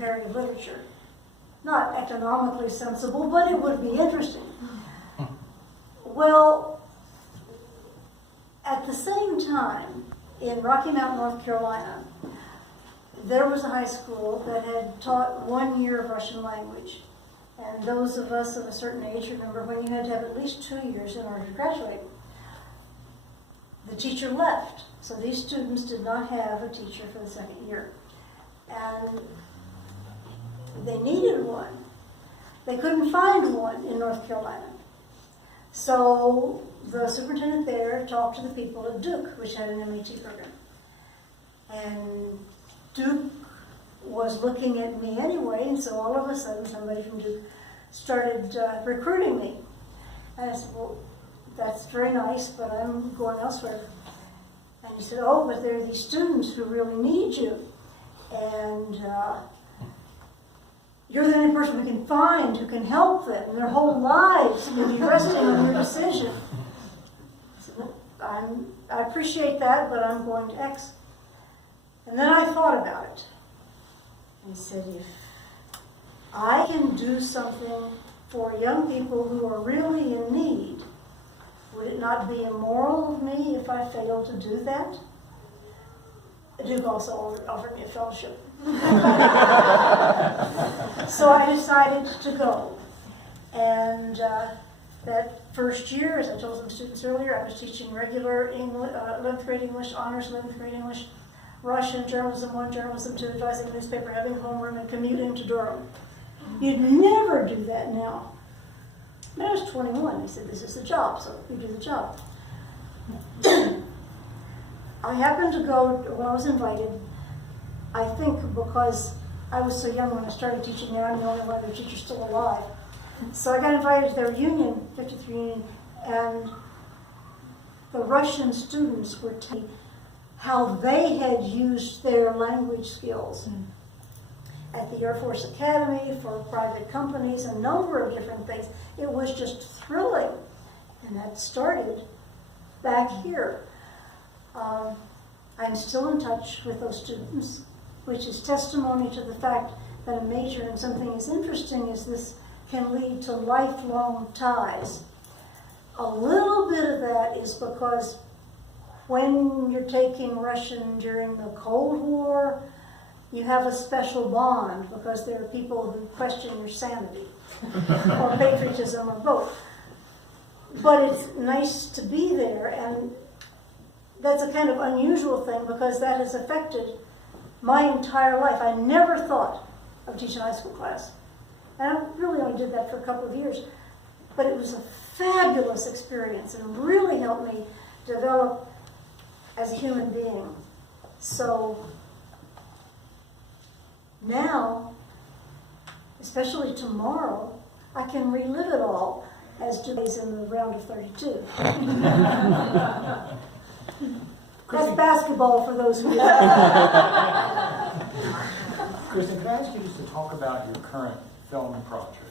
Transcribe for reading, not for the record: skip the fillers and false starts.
comparative literature. Not economically sensible, but it would be interesting. Well, at the same time, in Rocky Mount, North Carolina, there was a high school that had taught 1 year of Russian language. And those of us of a certain age remember when you had to have at least 2 years in order to graduate. The teacher left, so these students did not have a teacher for the second year. And they needed one. They couldn't find one in North Carolina. So the superintendent there talked to the people at Duke, which had an MAT program. And Duke was looking at me anyway, and so all of a sudden somebody from Duke started recruiting me. And I said, well, that's very nice, but I'm going elsewhere. And he said, oh, but there are these students who really need you. And you're the only person we can find who can help them. And their whole lives will be resting on your decision. I said, well, I appreciate that, but I'm going to X. And then I thought about it. And said, if I can do something for young people who are really in need, would it not be immoral of me if I failed to do that? Duke also offered me a fellowship. So I decided to go. And that first year, as I told some students earlier, I was teaching regular English, 11th grade English, honors 11th grade English, Russian, journalism 1, journalism 2, advising a newspaper, having homeroom, and commuting to Durham. You'd never do that now. When I was 21, he said, this is the job, so you do the job. I happened to go, when I was invited, I think because I was so young when I started teaching there, I'm the only one of the teachers still alive. So I got invited to their union, 53 union, and the Russian students were telling me how they had used their language skills at the Air Force Academy, for private companies, a number of different things. It was just thrilling. And that started back here. I'm still in touch with those students, which is testimony to the fact that a major in something as interesting as this can lead to lifelong ties. A little bit of that is because when you're taking Russian during the Cold War, you have a special bond because there are people who question your sanity or patriotism or both. But it's nice to be there, and that's a kind of unusual thing because that has affected my entire life. I never thought of teaching a high school class. And I really only did that for a couple of years. But it was a fabulous experience and really helped me develop as a human being. So now, especially tomorrow, I can relive it all as Duke's in the round of 32. That's basketball for those who know. Kristen, can I ask you just to talk about your current film project?